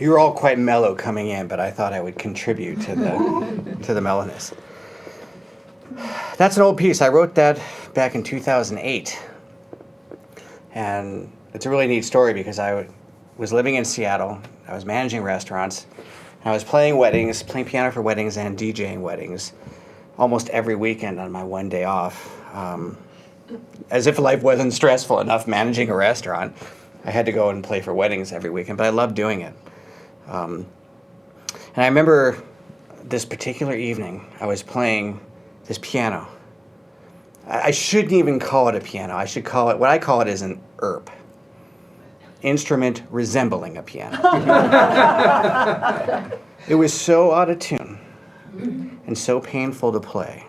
You were all quite mellow coming in, but I thought I would contribute to the mellowness. That's an old piece. I wrote that back in 2008. And it's a really neat story because I was living in Seattle. I was managing restaurants. I was playing piano for weddings and DJing weddings almost every weekend on my one day off. As if life wasn't stressful enough managing a restaurant, I had to go and play for weddings every weekend, but I loved doing it. And I remember this particular evening, I was playing this piano. I shouldn't even call it a piano. I should call it, what I call it is an ERP. Instrument resembling a piano. It was so out of tune and so painful to play.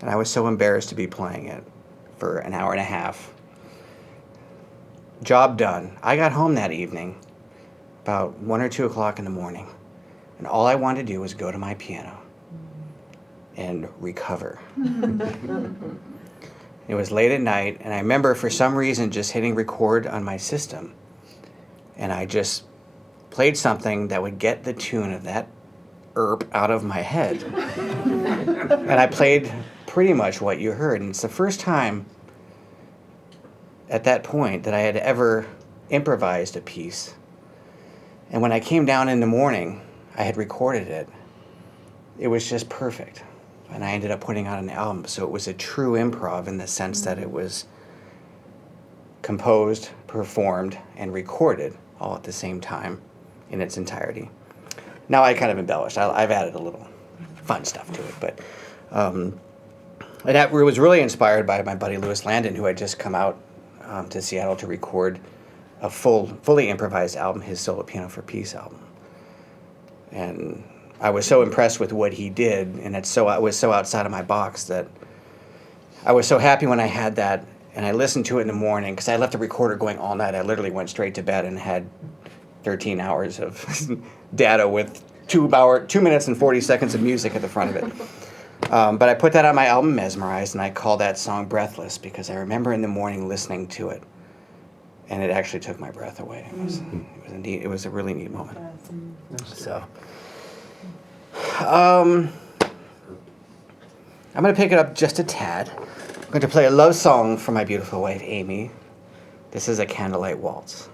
And I was so embarrassed to be playing it for an hour and a half. Job done. I got home that evening about 1 or 2 o'clock in the morning. And all I wanted to do was go to my piano and recover. It was late at night, and I remember for some reason just hitting record on my system. And I just played something that would get the tune of that out of my head. And I played pretty much what you heard. And it's the first time at that point that I had ever improvised a piece. And when I came down in the morning, I had recorded it. It was just perfect. And I ended up putting out an album. So it was a true improv in the sense that it was composed, performed, and recorded all at the same time in its entirety. Now I kind of embellished. I've added a little fun stuff to it, but and that was really inspired by my buddy Louis Landon, who had just come out to Seattle to record a fully improvised album, his Solo Piano for Peace album. And I was so impressed with what he did, and I was so outside of my box that I was so happy when I had that, and I listened to it in the morning because I left the recorder going all night. I literally went straight to bed and had 13 hours of data with 2 minutes and 40 seconds of music at the front of it. But I put that on my album, Mesmerized, and I called that song Breathless because I remember in the morning listening to it, and it actually took my breath away. It was a really neat moment. So, I'm going to pick it up just a tad. I'm going to play a love song for my beautiful wife, Amy. This is a Candlelight Waltz.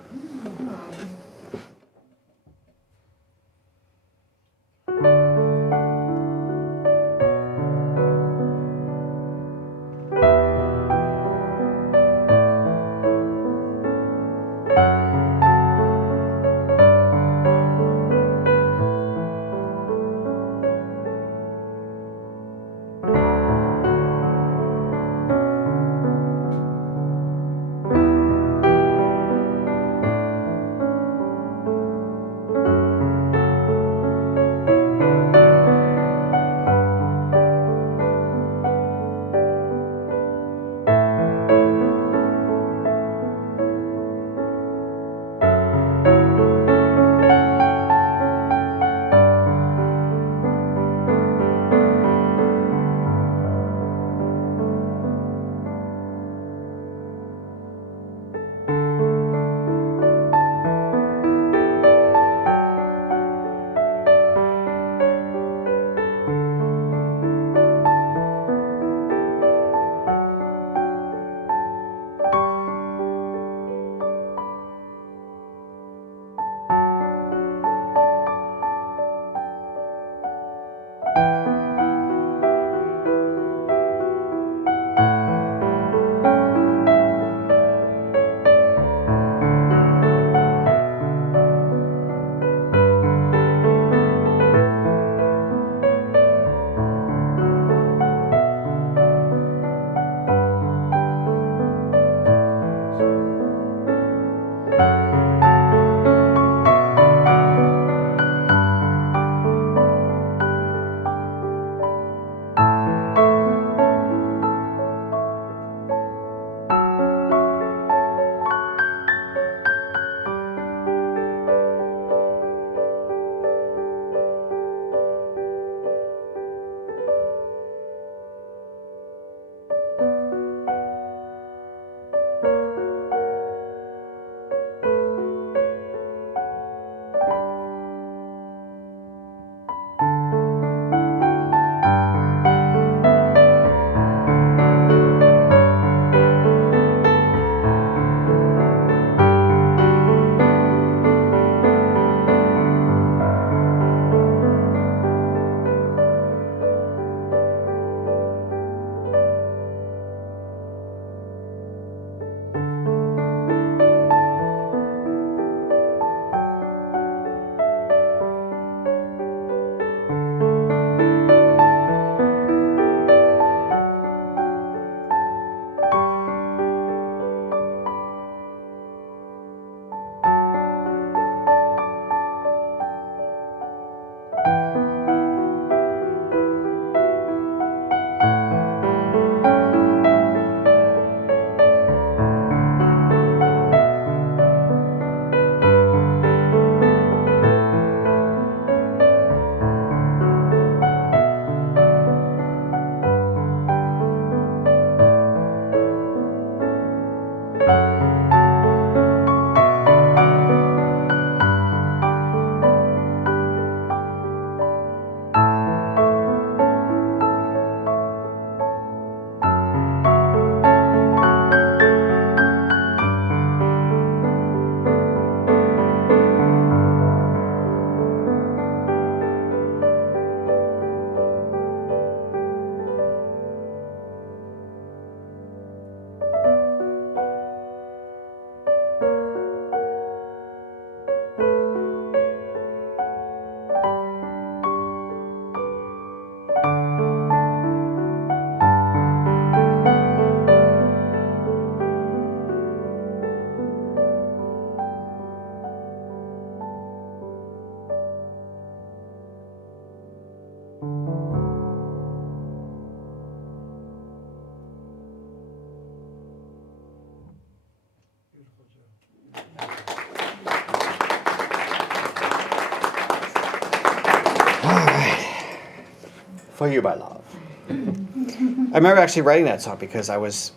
For You, My Love. I remember actually writing that song because I was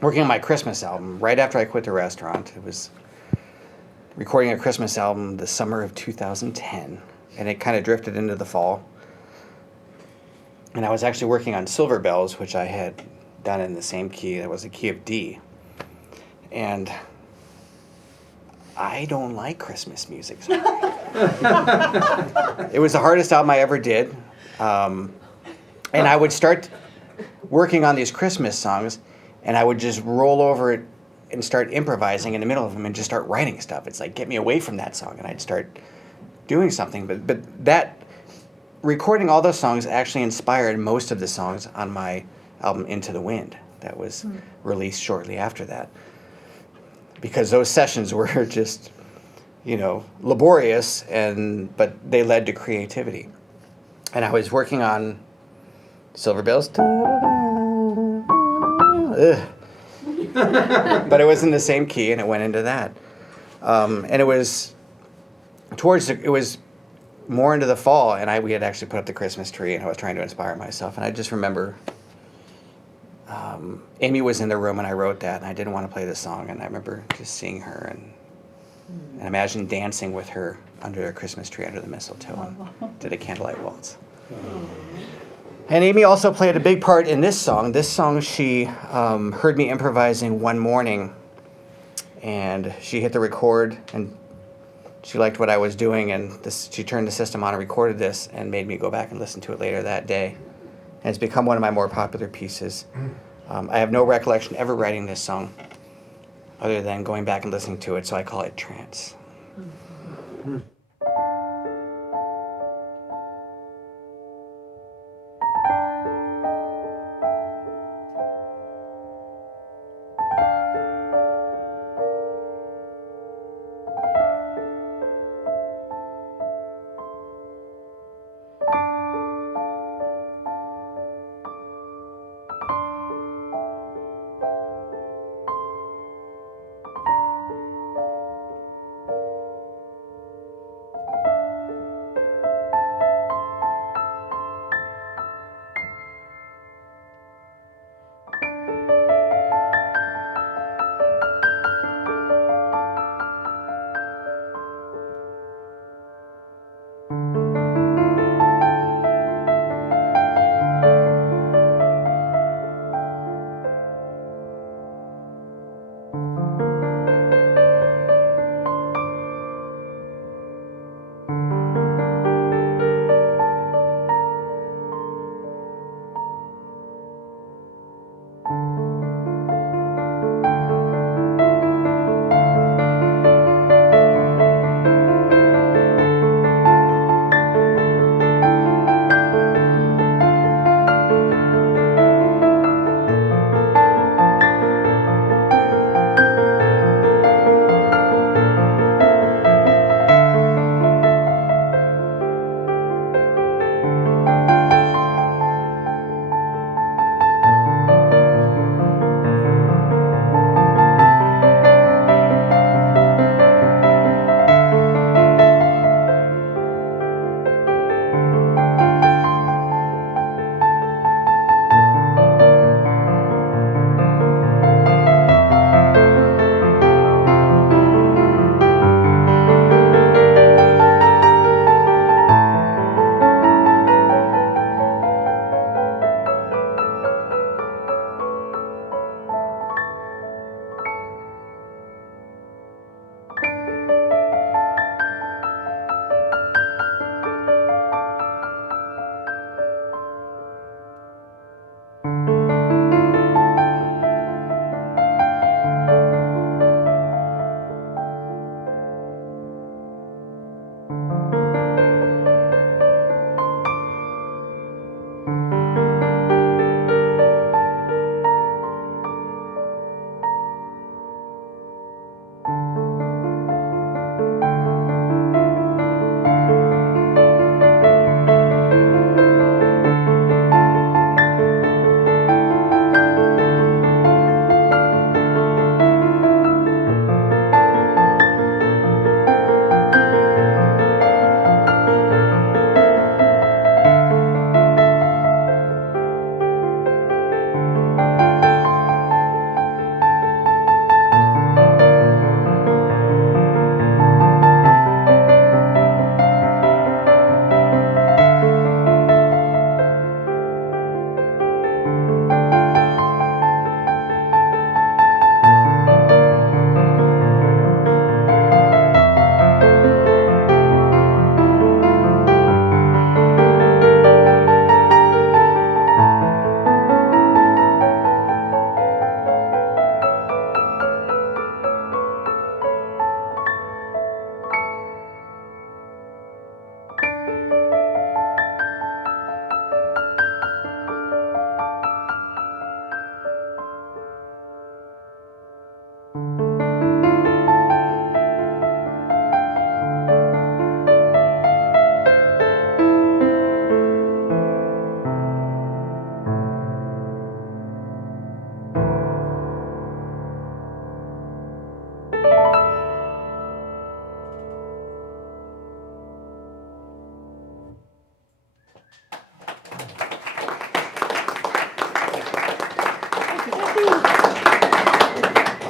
working on my Christmas album right after I quit the restaurant. It was recording a Christmas album the summer of 2010, and it kind of drifted into the fall. And I was actually working on Silver Bells, which I had done in the same key. That was a key of D. And I don't like Christmas music. It was the hardest album I ever did. And I would start working on these Christmas songs, and I would just roll over it and start improvising in the middle of them and just start writing stuff. It's like, get me away from that song, and I'd start doing something. But that recording all those songs actually inspired most of the songs on my album Into the Wind that was released shortly after that. Because those sessions were just, laborious, but they led to creativity. And I was working on Silver Bells. But it was in the same key, and it went into that. And it was more into the fall, and we had actually put up the Christmas tree, and I was trying to inspire myself. And I just remember Amy was in the room when I wrote that, and I didn't want to play the song, and I remember just seeing her and imagine dancing with her under a Christmas tree under the mistletoe and did a candlelight waltz. And Amy also played a big part in this song. This song, she heard me improvising one morning, and she hit the record, and she liked what I was doing, and she turned the system on and recorded this and made me go back and listen to it later that day. And it's become one of my more popular pieces. I have no recollection ever writing this song other than going back and listening to it, so I call it trance.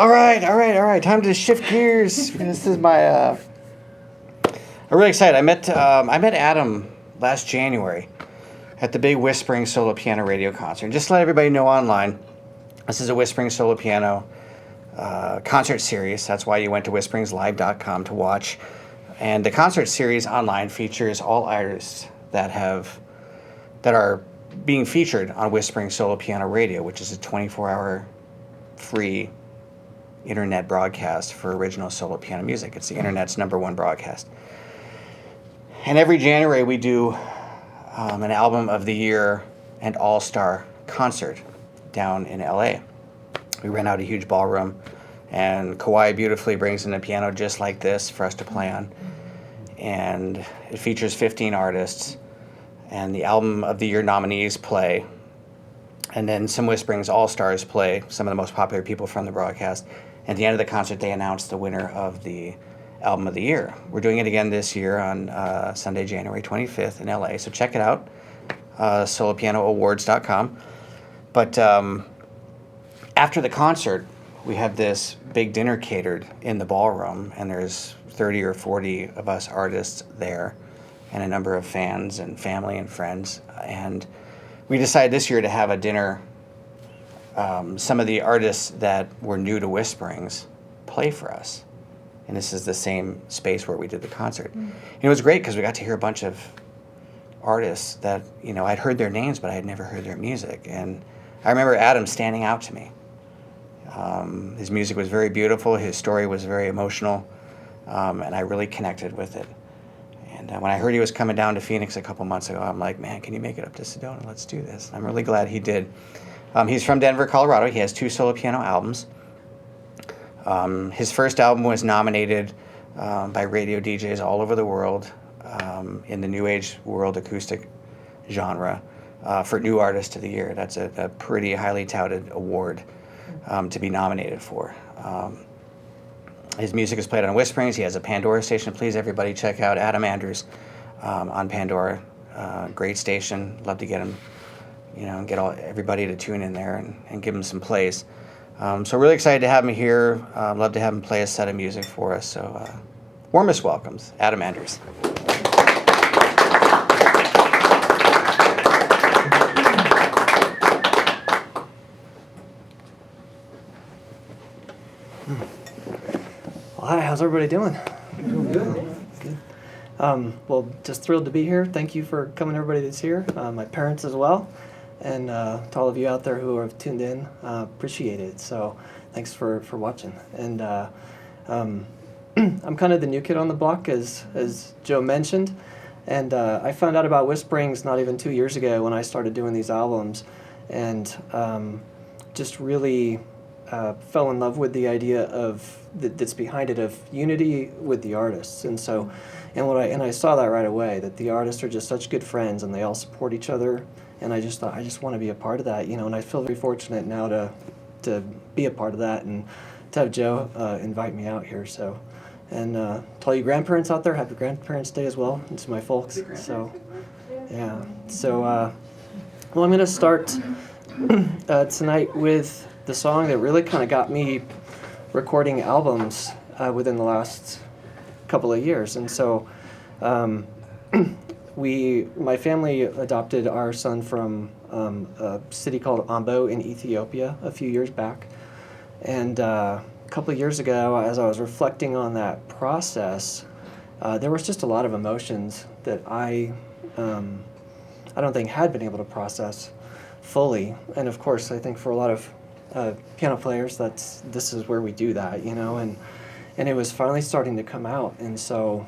All right. Time to shift gears. This is my. I'm really excited. I met Adam last January at the big Whispering Solo Piano Radio concert. And just to let everybody know online, this is a Whispering Solo Piano concert series. That's why you went to whisperingslive.com to watch. And the concert series online features all artists that are being featured on Whispering Solo Piano Radio, which is a 24-hour free internet broadcast for original solo piano music. It's the internet's #1 broadcast. And every January we do an album of the year and all-star concert down in LA. We rent out a huge ballroom, and Kawai beautifully brings in a piano just like this for us to play on. And it features 15 artists, and the album of the year nominees play, and then some Whisperings All-Stars play, some of the most popular people from the broadcast. At the end of the concert, they announce the winner of the album of the year. We're doing it again this year on Sunday, January 25th in LA, so check it out, solopianoawards.com. But after the concert, we have this big dinner catered in the ballroom, and there's 30 or 40 of us artists there, and a number of fans and family and friends. And we decided this year to have a dinner. Some of the artists that were new to Whisperings play for us. And this is the same space where we did the concert. And it was great because we got to hear a bunch of artists that, I'd heard their names, but I had never heard their music. And I remember Adam standing out to me. His music was very beautiful. His story was very emotional. And I really connected with it. And when I heard he was coming down to Phoenix a couple months ago, I'm like, man, can you make it up to Sedona? Let's do this. I'm really glad he did. He's from Denver, Colorado. He has 2 solo piano albums. His first album was nominated by radio DJs all over the world in the New Age World Acoustic genre for New Artist of the Year. That's a pretty highly touted award to be nominated for. His music is played on Whisperings. He has a Pandora station. Please, everybody, check out Adam Andrews on Pandora. Great station. Love to get him, get everybody to tune in there and give him some plays. So really excited to have him here. Love to have him play a set of music for us. So warmest welcomes, Adam Andrews. Well, hi, how's everybody doing? Doing good. Good. Well, just thrilled to be here. Thank you for coming, everybody that's here. My parents as well. And to all of you out there who have tuned in, appreciate it. So thanks for watching. And I'm kind of the new kid on the block, as Joe mentioned. And I found out about Whisperings not even 2 years ago when I started doing these albums. And just really fell in love with the idea of that's behind it, of unity with the artists. And so, and I saw that right away, that the artists are just such good friends and they all support each other. And I just thought, I just want to be a part of that, and I feel very fortunate now to be a part of that and to have Joe invite me out here. So, and to all you grandparents out there, happy Grandparents' Day as well, and to my folks. So, yeah. So, well, I'm going to start tonight with the song that really kind of got me recording albums within the last couple of years. And so, my family adopted our son from a city called Ambo in Ethiopia a few years back. And a couple of years ago, as I was reflecting on that process, there was just a lot of emotions that I don't think had been able to process fully. And of course, I think for a lot of piano players, this is where we do that, and it was finally starting to come out. And so,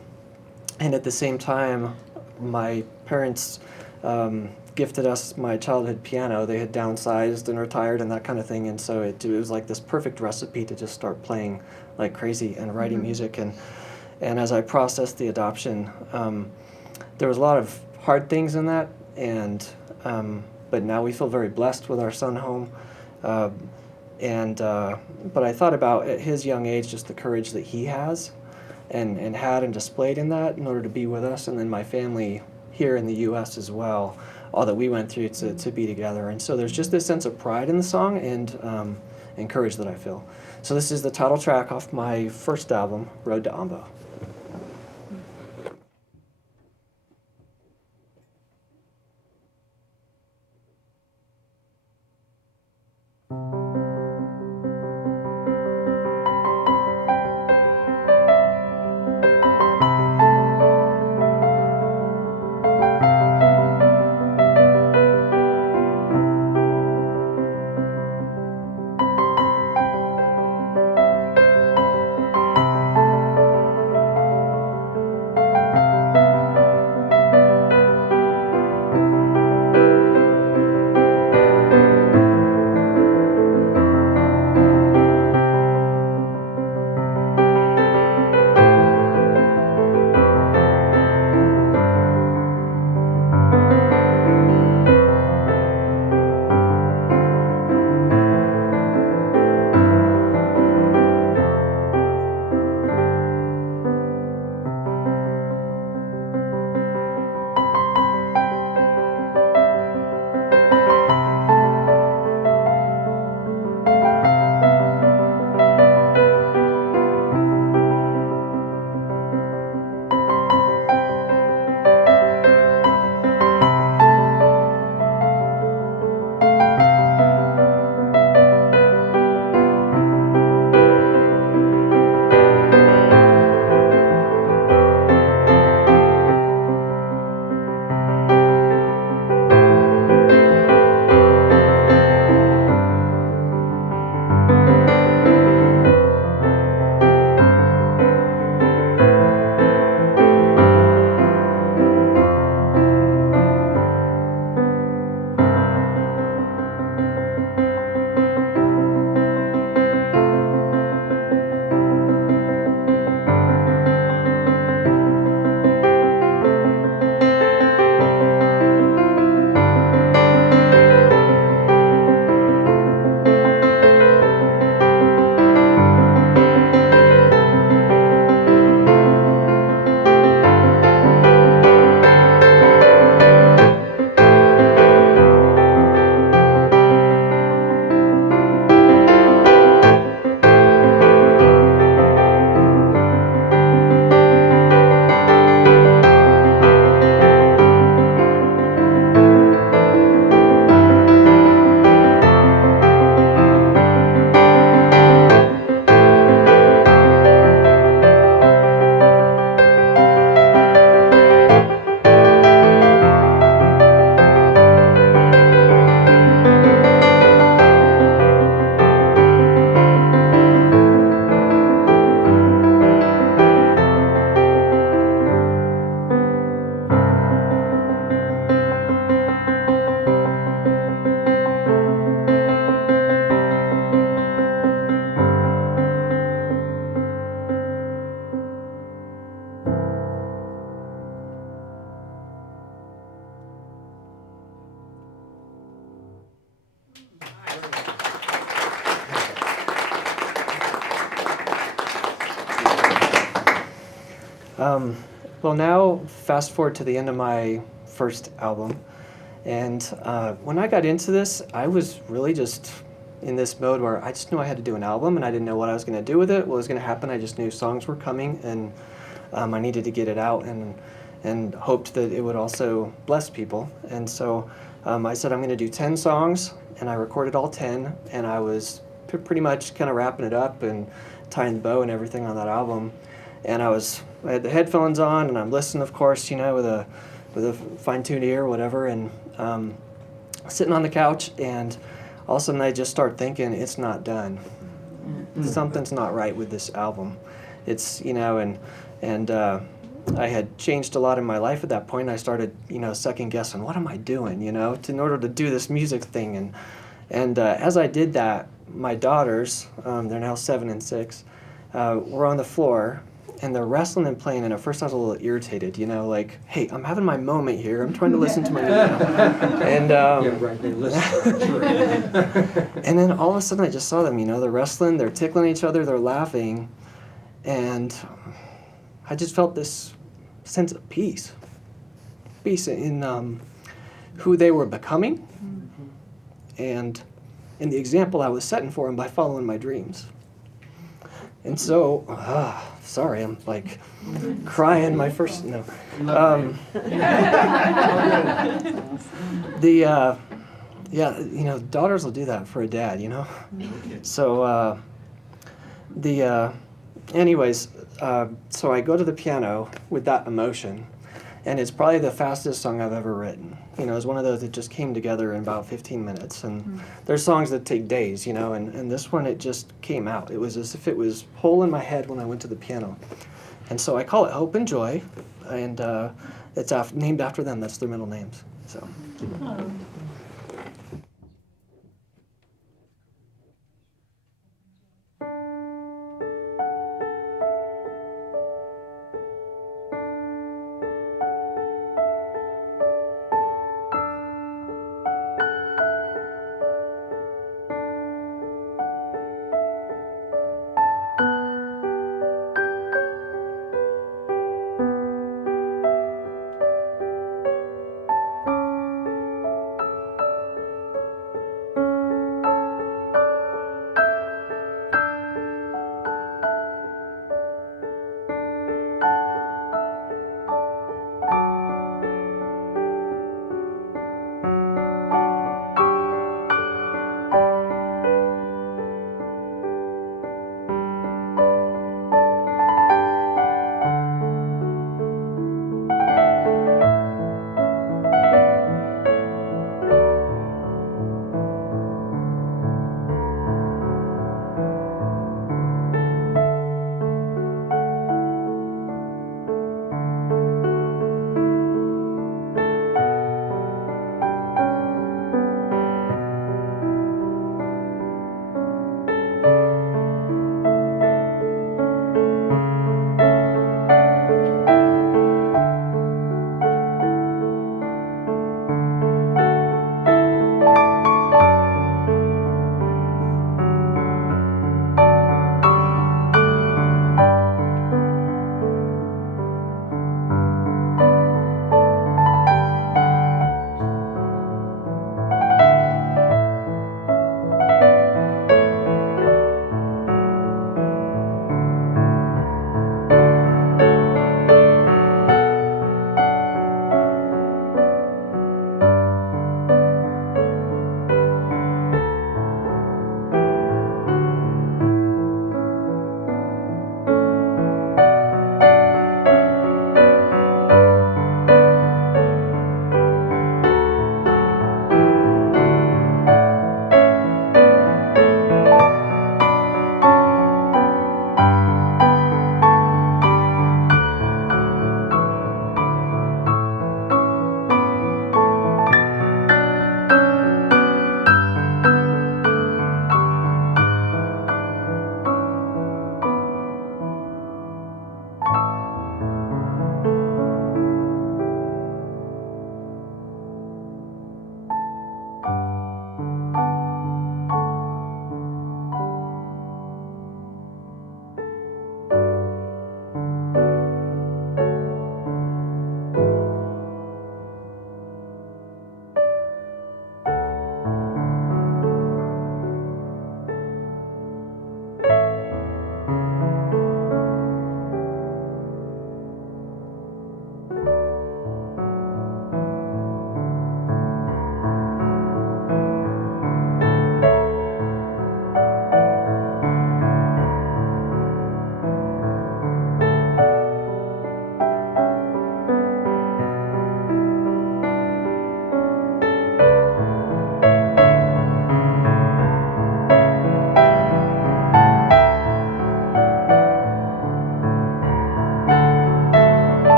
and at the same time, my parents gifted us my childhood piano. They had downsized and retired and that kind of thing, and so it was like this perfect recipe to just start playing like crazy and writing music. And as I processed the adoption, there was a lot of hard things in that, and but now we feel very blessed with our son home. But I thought about at his young age just the courage that he has and had and displayed in that in order to be with us, and then my family here in the U.S. as well, all that we went through to be together. And so there's just this sense of pride in the song and courage that I feel. So this is the title track off my first album, Road to Ambo. Well, now fast forward to the end of my first album, and when I got into this, I was really just in this mode where I just knew I had to do an album, and I didn't know what I was going to do with it, what was going to happen. I just knew songs were coming, and I needed to get it out, and hoped that it would also bless people. And so I said I'm going to do 10 songs, and I recorded all 10, and I was pretty much kind of wrapping it up and tying the bow and everything on that album. And I had the headphones on, and I'm listening, of course, you know, with a fine-tuned ear, whatever, and sitting on the couch, and all of a sudden I just start thinking, it's not done. Something's not right with this album. It's, you know, and I had changed a lot in my life at that point. I started, you know, second guessing, what am I doing, you know, in order to do this music thing. And as I did that, my daughters, they're now 7 and 6, were on the floor, and they're wrestling and playing, and at first I was a little irritated, you know, like, hey, I'm having my moment here. I'm trying to listen to my music. And yeah, right, they listen. Sure. and then all of a sudden I just saw them, you know, they're wrestling, they're tickling each other, they're laughing, and I just felt this sense of peace in who they were becoming, and in the example I was setting for them by following my dreams. And so, sorry, I'm like crying my first, no. Yeah, you know, daughters will do that for a dad, you know? So, anyways, so I go to the piano with that emotion, and it's probably the fastest song I've ever written. You know, it's one of those that just came together in about 15 minutes. And there's songs that take days, you know, and this one, it just came out. It was as if it was whole in my head when I went to the piano. And so I call it Hope and Joy, and it's named after them. That's their middle names. So.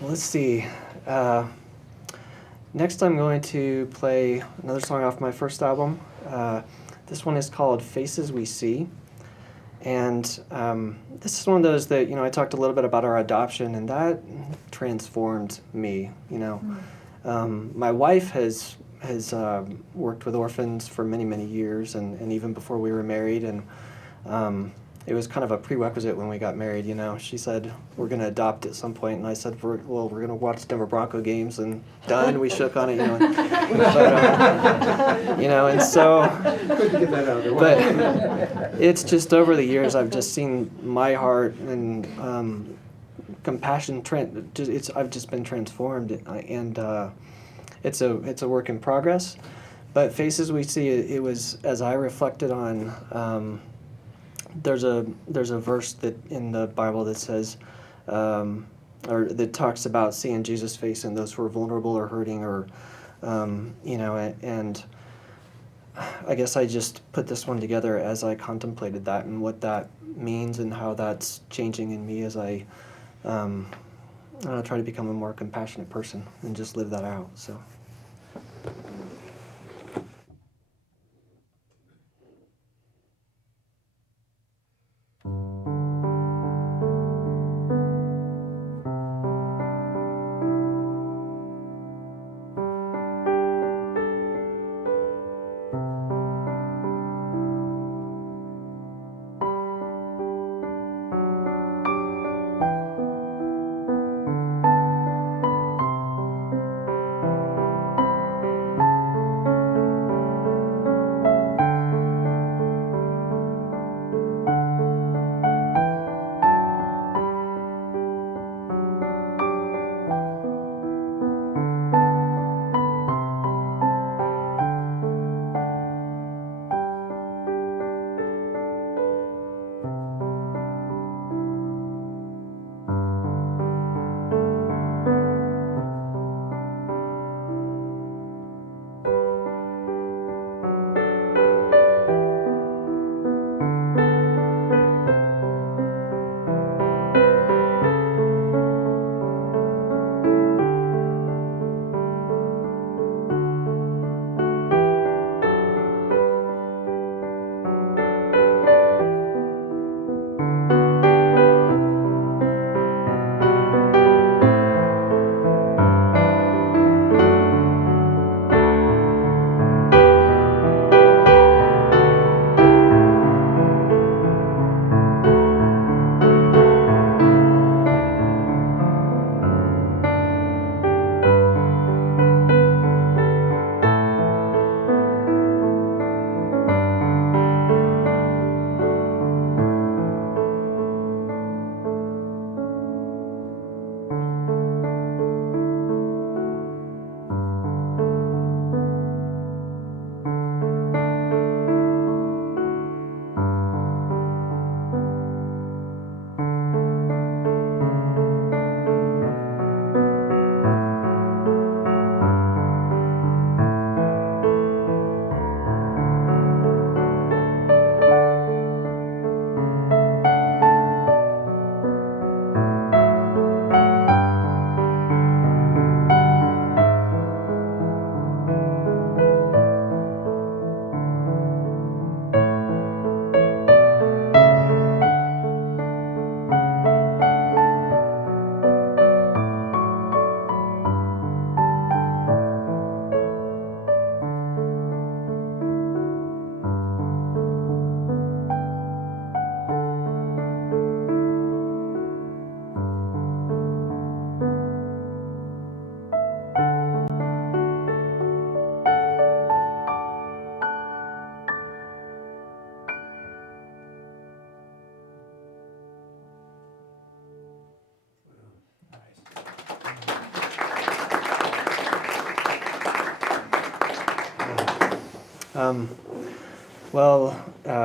Let's see. Next, I'm going to play another song off my first album. This one is called Faces We See. And this is one of those that, I talked a little bit about our adoption, and that transformed me, My wife has worked with orphans for many, many years, and even before we were married, and it was kind of a prerequisite when we got married. She said we're going to adopt at some point, and I said we're going to watch Denver Bronco games, and done. We shook on it, but, and so. Couldn't get that out of the way. But it's just over the years I've just seen my heart and compassion. I've just been transformed, and it's a work in progress. But Faces We See, it was as I reflected on. There's a verse that in the Bible that says, or that talks about seeing Jesus' face in those who are vulnerable or hurting, or and I guess I just put this one together as I contemplated that and what that means and how that's changing in me as I try to become a more compassionate person and just live that out. So.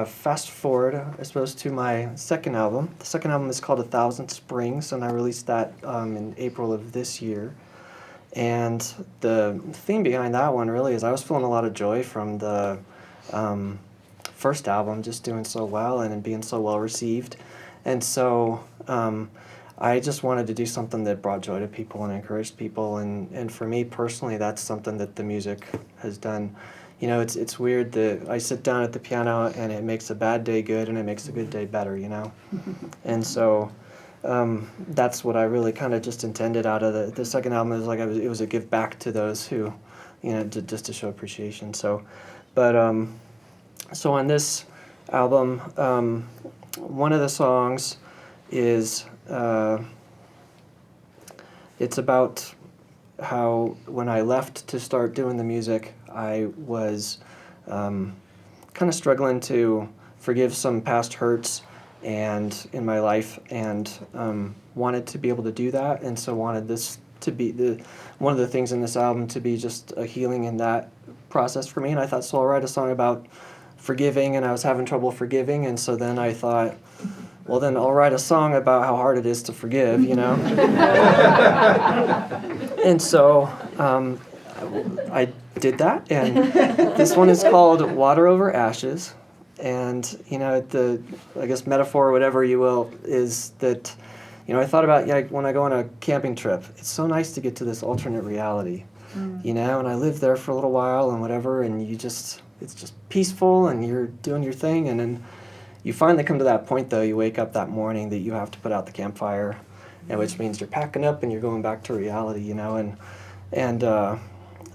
Fast forward, I suppose, to my second album. The second album is called 1,000 Springs, and I released that in April of this year. And the theme behind that one really is I was feeling a lot of joy from the first album, just doing so well and being so well received. And so I just wanted to do something that brought joy to people and encouraged people. And for me personally, that's something that the music has done. You know, it's weird that I sit down at the piano and it makes a bad day good and it makes a good day better, you know? And so that's what I really kind of just intended out of the second album. It was like it was a give back to those who, you know, just to show appreciation. So, but so on this album, one of the songs is it's about how when I left to start doing the music, I was kind of struggling to forgive some past hurts and in my life, and wanted to be able to do that, and so wanted this to be one of the things in this album to be just a healing in that process for me. And I thought, so I'll write a song about forgiving, and I was having trouble forgiving, and so then I thought, well, then I'll write a song about how hard it is to forgive, you know? And so I did that, and this one is called Water Over Ashes. And, you know, I guess metaphor or whatever you will is that, you know, I thought about, yeah, when I go on a camping trip, it's so nice to get to this alternate reality, you know, and I lived there for a little while and whatever, and it's just peaceful and you're doing your thing, and then you finally come to that point, though, you wake up that morning that you have to put out the campfire, and which means you're packing up and you're going back to reality, you know, and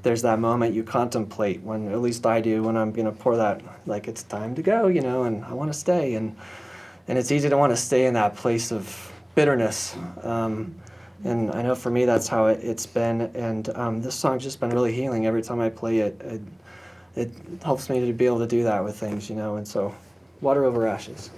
there's that moment you contemplate, when at least I do, when I'm going to pour that, like, it's time to go, you know, and I want to stay, and it's easy to want to stay in that place of bitterness, and I know for me that's how it's been, and this song's just been really healing. Every time I play it, it helps me to be able to do that with things, you know, and so Water Over Ashes.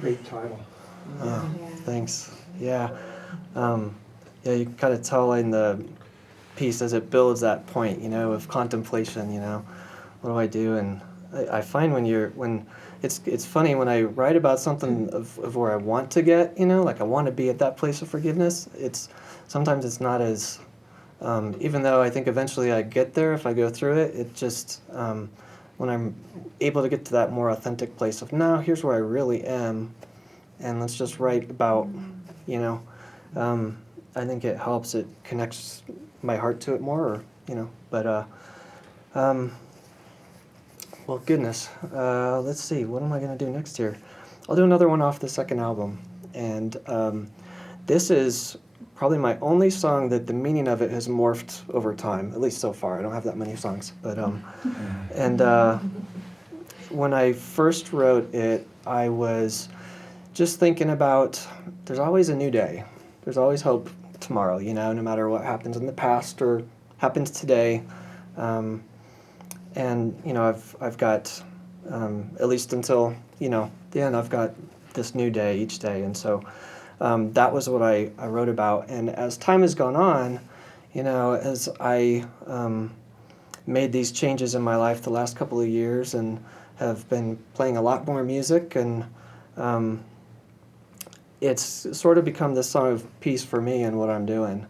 Great title. Oh, thanks. Yeah. Yeah, you can kind of tell in the piece as it builds that point, of contemplation, what do I do? And I find when it's funny when I write about something of where I want to get, like I want to be at that place of forgiveness, sometimes it's not as, even though I think eventually I get there if I go through it, it just, when I'm able to get to that more authentic place of now, here's where I really am, and let's just write about, I think it helps. It connects my heart to it more, But well, goodness. Let's see. What am I going to do next here? I'll do another one off the second album, and this is probably my only song that the meaning of it has morphed over time. At least so far. I don't have that many songs, but and when I first wrote it, I was just thinking about there's always a new day. There's always hope tomorrow, no matter what happens in the past or happens today. And, I've got, at least until, the end, I've got this new day each day. And so that was what I wrote about. And as time has gone on, as I made these changes in my life the last couple of years and have been playing a lot more music, and it's sort of become this song of peace for me and what I'm doing.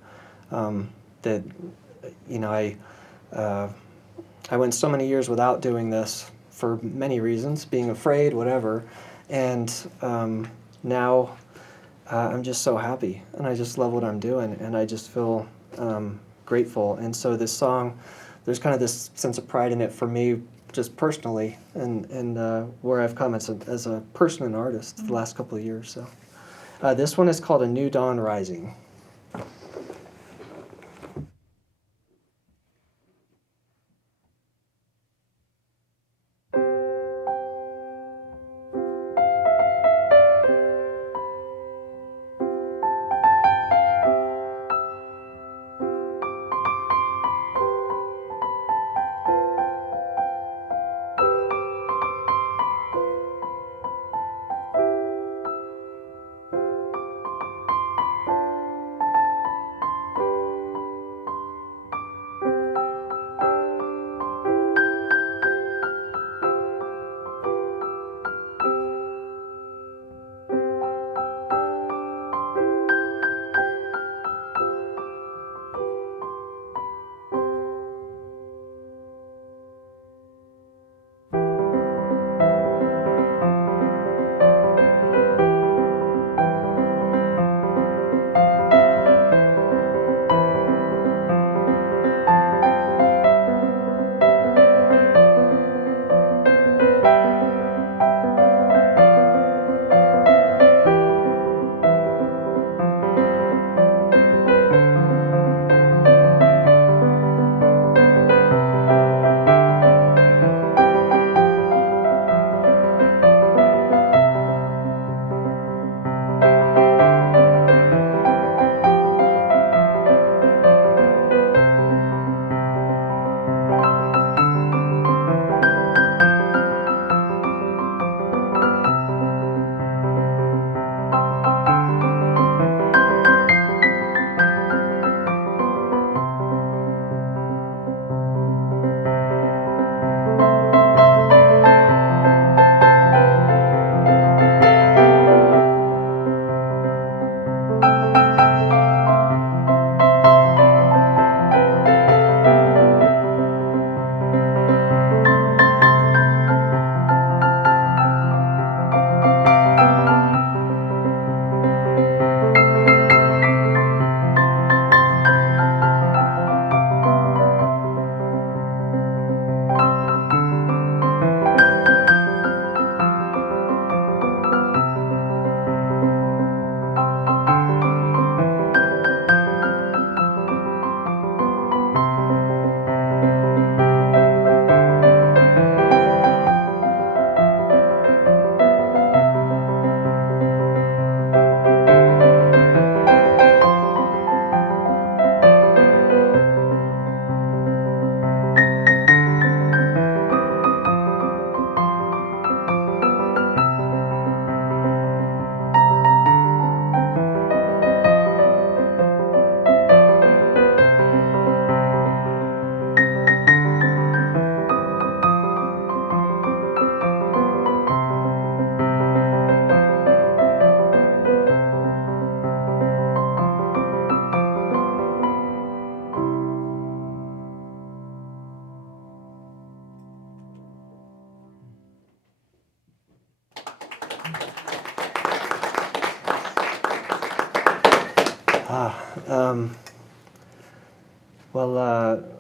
That, I went so many years without doing this for many reasons, being afraid, whatever, and now I'm just so happy, and I just love what I'm doing, and I just feel grateful. And so this song, there's kind of this sense of pride in it for me, just personally, and where I've come as a person and artist the last couple of years. So. This one is called A New Dawn Rising.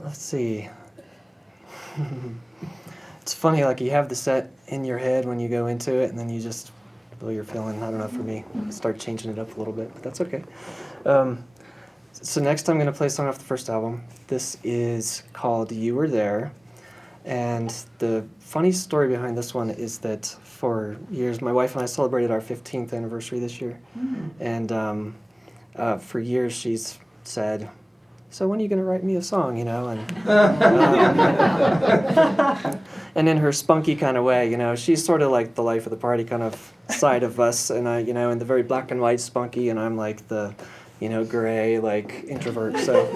Let's see. It's funny, like you have the set in your head when you go into it, and then you just, well, you're feeling, I don't know, for me, start changing it up a little bit, but that's okay. So next I'm going to play a song off the first album. This is called You Were There. And the funny story behind this one is that for years, my wife and I celebrated our 15th anniversary this year. And for years she's said, so when are you going to write me a song, you know? And in her spunky kind of way, you know, she's sort of like the life of the party kind of side of us. And I, you know, in the very black and white spunky, and I'm like the, you know, gray, like introvert. So,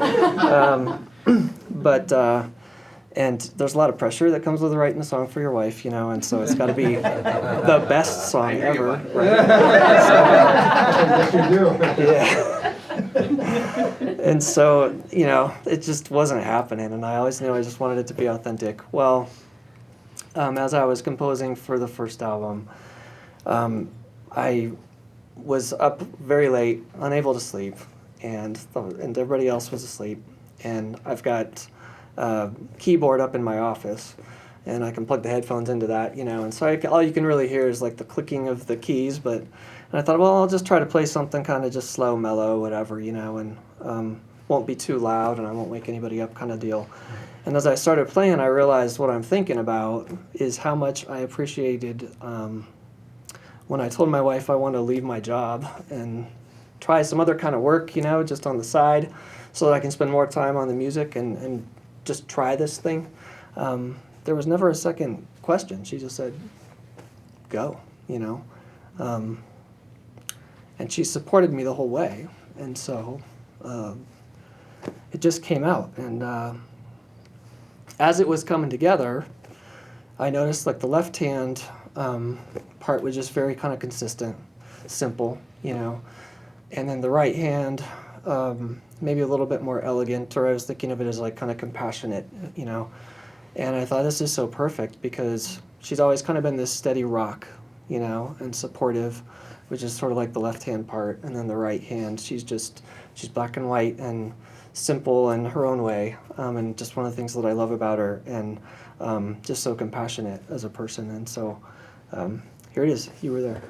and there's a lot of pressure that comes with writing a song for your wife, you know, and so it's got to be the best song ever. Right? Yes, you do. Yeah. And so, you know, it just wasn't happening, and I always knew I just wanted it to be authentic. Well, as I was composing for the first album, I was up very late, unable to sleep, and everybody else was asleep, and I've got a keyboard up in my office, and I can plug the headphones into that, you know, and so all you can really hear is like the clicking of the keys, and I thought, well, I'll just try to play something kind of just slow, mellow, whatever, you know, and won't be too loud, and I won't wake anybody up kind of deal. And as I started playing, I realized what I'm thinking about is how much I appreciated when I told my wife I wanted to leave my job and try some other kind of work, you know, just on the side, so that I can spend more time on the music and just try this thing. There was never a second question. She just said, go, you know. And she supported me the whole way. And so it just came out. And as it was coming together, I noticed like the left hand part was just very kind of consistent, simple, you know. And then the right hand, maybe a little bit more elegant, or I was thinking of it as like kind of compassionate, you know. And I thought, this is so perfect, because she's always kind of been this steady rock, you know, and supportive, which is sort of like the left hand part. And then the right hand, she's black and white and simple in her own way, and just one of the things that I love about her, and just so compassionate as a person. And so here it is, You Were There.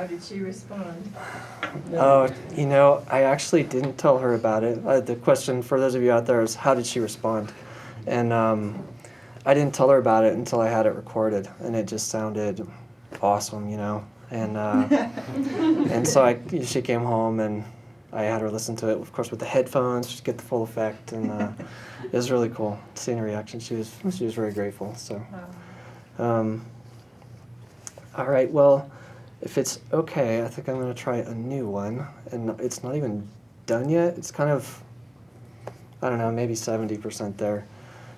How did she respond? Oh, you know, I actually didn't tell her about it. The question for those of you out there is, how did she respond? And I didn't tell her about it until I had it recorded, and it just sounded awesome, you know. And and so she came home, and I had her listen to it, of course, with the headphones to get the full effect, and it was really cool seeing her reaction. She was very grateful. So, all right, well, if it's okay, I think I'm going to try a new one, and it's not even done yet. It's kind of, I don't know, maybe 70% there.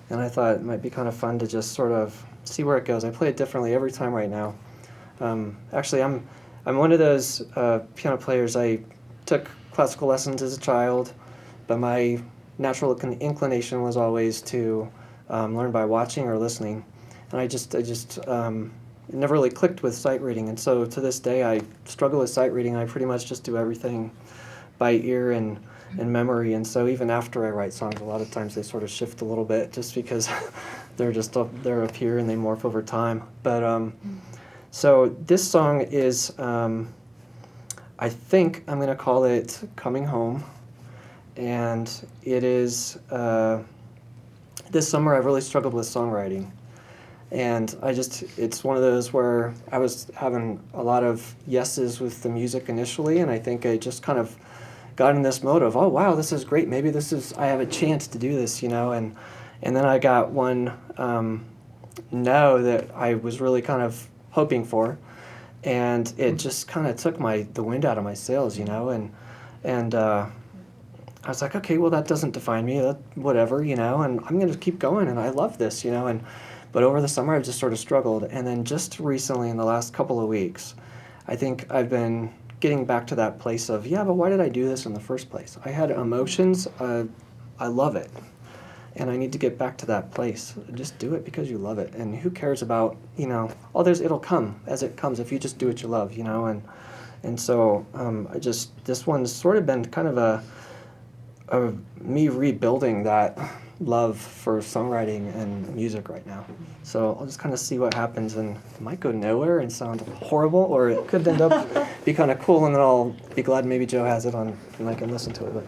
And I thought it might be kind of fun to just sort of see where it goes. I play it differently every time right now. Actually, I'm one of those piano players. I took classical lessons as a child, but my natural inclination was always to learn by watching or listening. And it never really clicked with sight reading. And so to this day, I struggle with sight reading. I pretty much just do everything by ear and memory. And so even after I write songs, a lot of times they sort of shift a little bit just because they're up here and they morph over time. But so this song is, I think I'm going to call it Coming Home. And it is, this summer I've really struggled with songwriting. And it's one of those where I was having a lot of yeses with the music initially, and I think I just kind of got in this mode of, oh wow, this is great, maybe I have a chance to do this, you know, and then I got one no that I was really kind of hoping for, and it just kind of took the wind out of my sails, you know, and I was like, okay, well that doesn't define me, whatever, you know, and I'm gonna keep going, and I love this, you know, but over the summer, I've just sort of struggled. And then just recently, in the last couple of weeks, I think I've been getting back to that place of, yeah, but why did I do this in the first place? I had emotions. I love it. And I need to get back to that place. Just do it because you love it. And who cares about, you know, it'll come as it comes if you just do what you love, you know. And so this one's sort of been kind of me rebuilding that love for songwriting and music right now. So I'll just kind of see what happens, and it might go nowhere and sound horrible, or it could end up be kind of cool, and then I'll be glad maybe Joe has it on and I can listen to it. But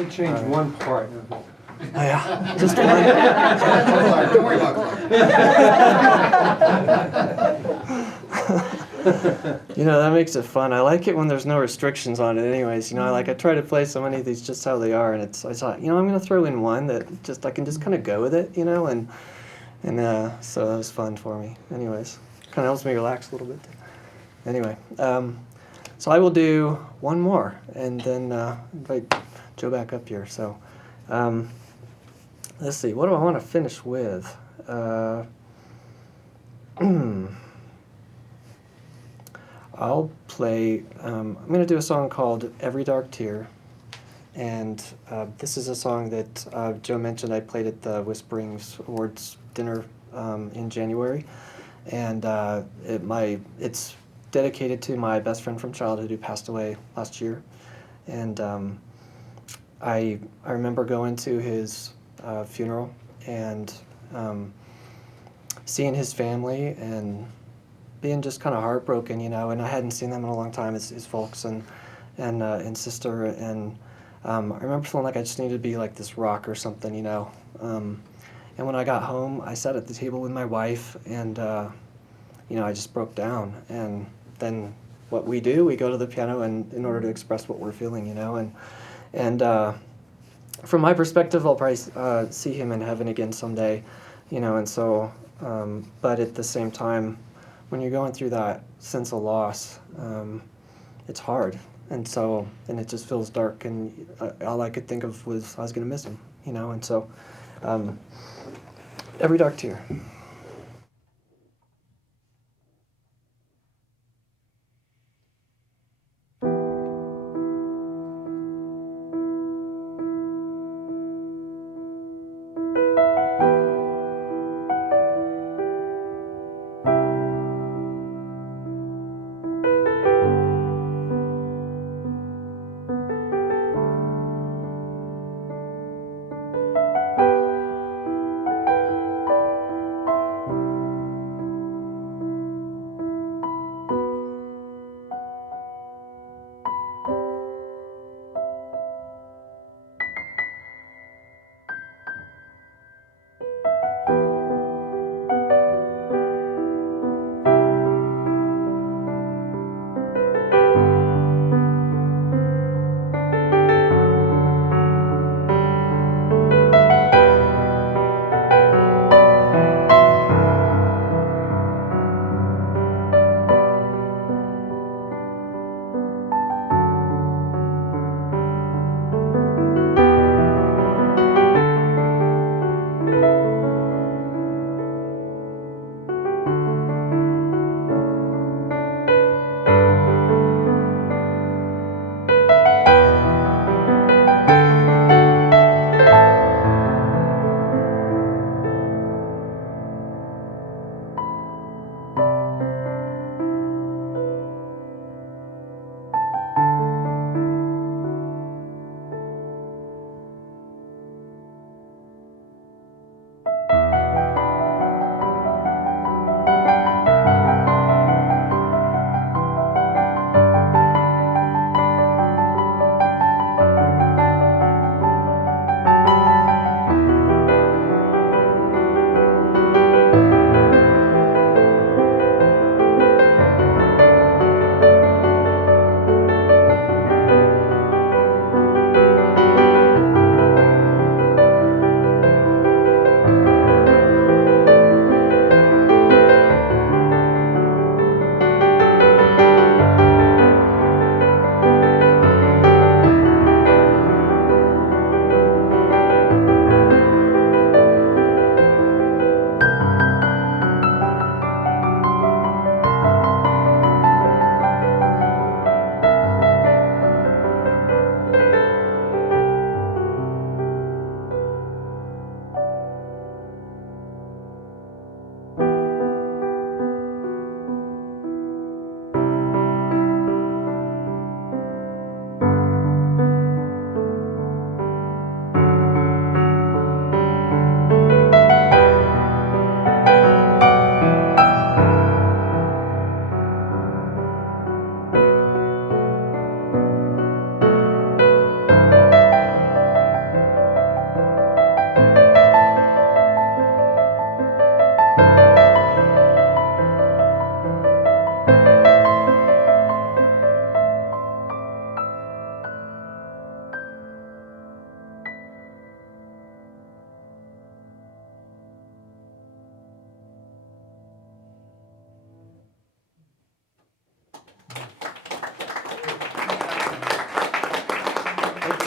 only change one part of it. Oh, yeah, just one. Don't worry about Clark. You know, that makes it fun. I like it when there's no restrictions on it anyways. You know, I try to play so many of these just how they are, and I thought, you know, I'm going to throw in one that I can just kind of go with it, you know, and so that was fun for me. Anyways, kind of helps me relax a little bit. Anyway, so I will do one more, and then invite Joe back up here. So let's see, what do I want to finish with? I'll play, I'm going to do a song called Every Dark Tear. And this is a song that Joe mentioned I played at the Whisperings Awards dinner in January. And it's dedicated to my best friend from childhood who passed away last year. And I remember going to his funeral and seeing his family and being just kind of heartbroken, you know, and I hadn't seen them in a long time, his folks and sister, and I remember feeling like I just needed to be like this rock or something, you know. And when I got home, I sat at the table with my wife, and you know, I just broke down. And then what we do, we go to the piano, and in order to express what we're feeling, you know, and from my perspective, I'll probably see him in heaven again someday, you know, and so, but at the same time, when you're going through that sense of loss, it's hard. And so, and it just feels dark, and all I could think of was I was going to miss him, you know, and so, Every Dark Tear.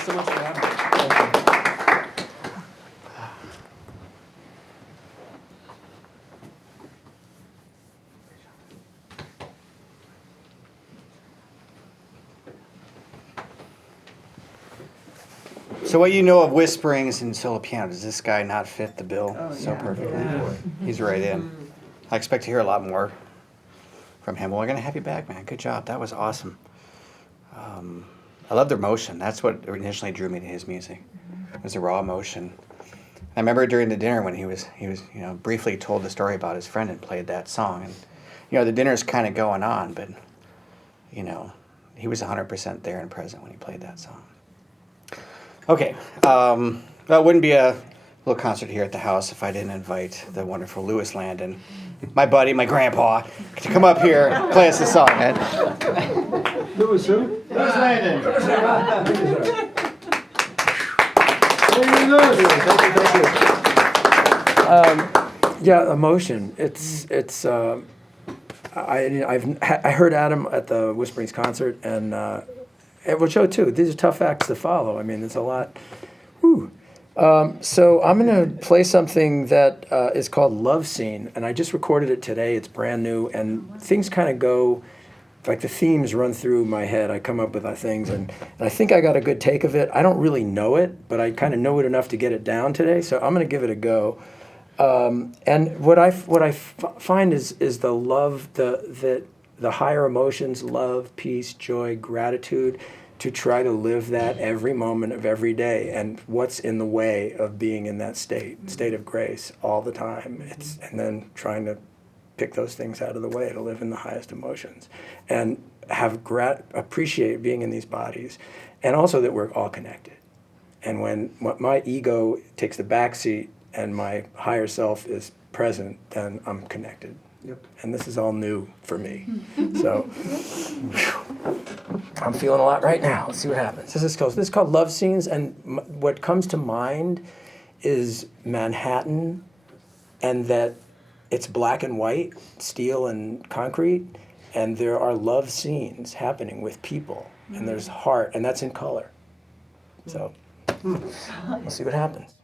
so much for having me. Thank you. So what you know of whisperings and solo piano, does this guy not fit the bill so yeah. perfectly? Yeah. He's right in. I expect to hear a lot more from him. Well, we're going to have you back, man. Good job. That was awesome. I love the emotion. That's what initially drew me to his music. It was the raw emotion. I remember during the dinner when he was briefly told the story about his friend and played that song. And the dinner's kind of going on, but he was 100% there and present when he played that song. Okay, that wouldn't be a little concert here at the house if I didn't invite the wonderful Louis Landon, my buddy, my grandpa, to come up here and play us a song, man. Louis who? Louis Landon. Yeah, emotion. I heard Adam at the Whisperings concert, and it will show too. These are tough acts to follow. I mean, there's a lot. Whew. So I'm going to play something that is called Love Scene, and I just recorded it today. It's brand new, and things kind of go, like the themes run through my head. I come up with things, and I think I got a good take of it. I don't really know it, but I kind of know it enough to get it down today, so I'm going to give it a go. And what I find is the love, the higher emotions, love, peace, joy, gratitude, to try to live that every moment of every day. And what's in the way of being in that state of grace all the time. And then trying to pick those things out of the way to live in the highest emotions and appreciate being in these bodies, and also that we're all connected. And when my ego takes the back seat and my higher self is present, then I'm connected. Yep. And this is all new for me. So I'm feeling a lot right now. Let's see what happens. This is called Love Scenes, and what comes to mind is Manhattan, and that it's black and white, steel and concrete, and there are love scenes happening with people, and there's heart, and that's in color. So we'll see what happens.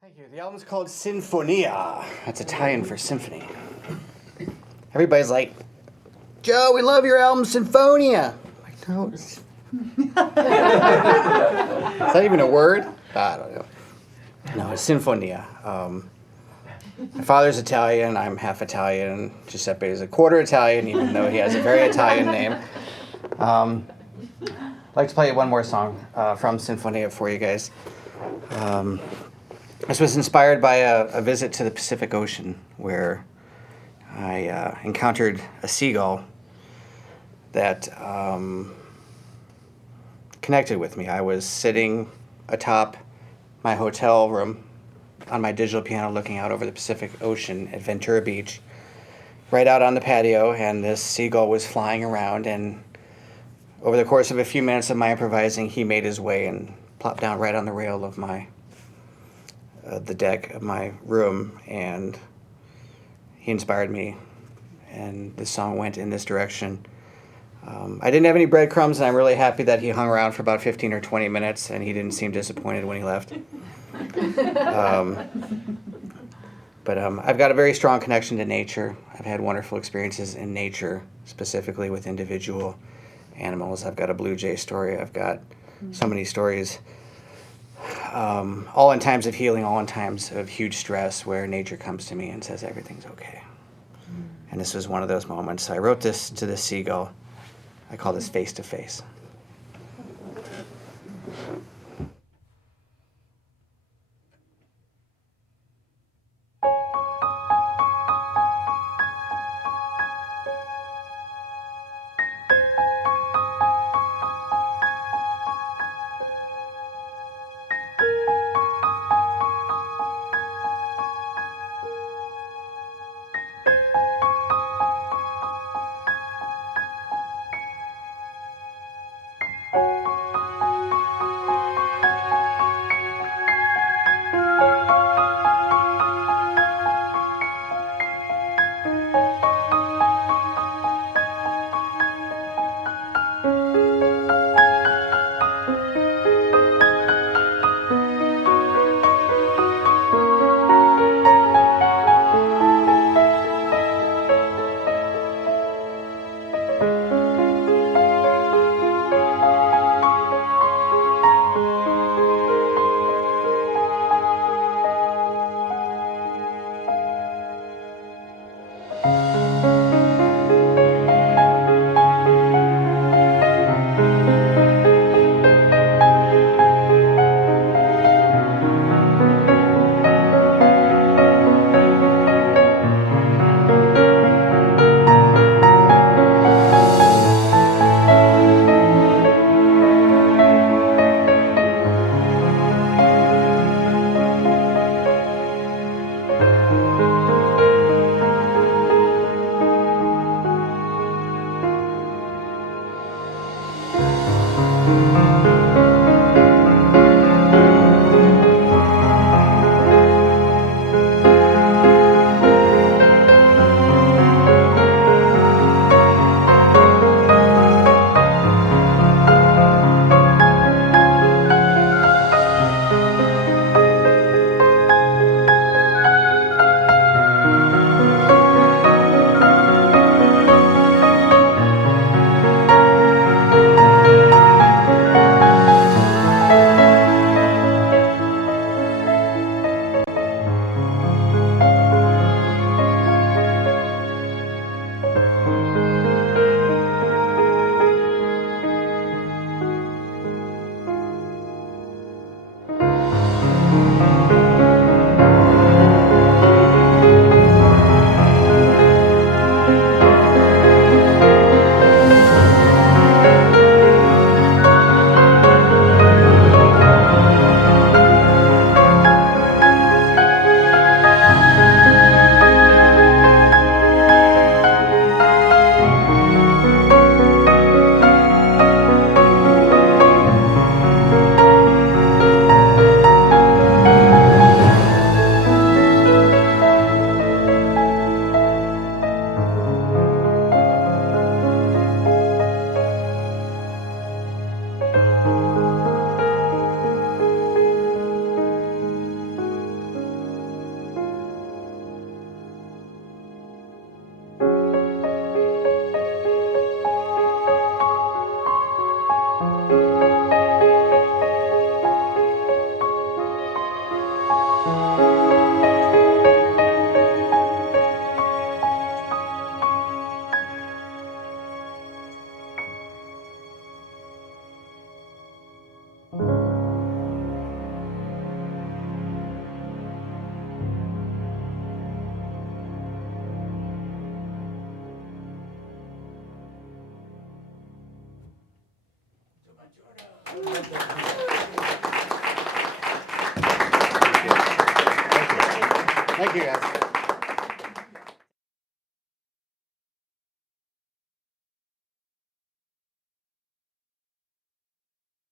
Thank you. The album's called Sinfonia. That's Italian for symphony. Everybody's like, Joe, we love your album Sinfonia. I'm like, no. Is that even a word? I don't know. No, it's Sinfonia. My father's Italian. I'm half Italian. Giuseppe is a quarter Italian, even though he has a very Italian name. I'd like to play one more song from Sinfonia for you guys. This was inspired by a visit to the Pacific Ocean, where I encountered a seagull that connected with me. I was sitting atop my hotel room on my digital piano looking out over the Pacific Ocean at Ventura Beach, right out on the patio, and this seagull was flying around, and over the course of a few minutes of my improvising, he made his way and plopped down right on the rail of the deck of my room, and he inspired me, and the song went in this direction. I didn't have any breadcrumbs, and I'm really happy that he hung around for about 15 or 20 minutes, and he didn't seem disappointed when he left. But I've got a very strong connection to nature. I've had wonderful experiences in nature, specifically with individual animals. I've got a blue jay story. I've got so many stories, all in times of healing, all in times of huge stress, where nature comes to me and says everything's okay. And this was one of those moments. So I wrote this to the seagull. I call this Face to Face. Thank you, guys.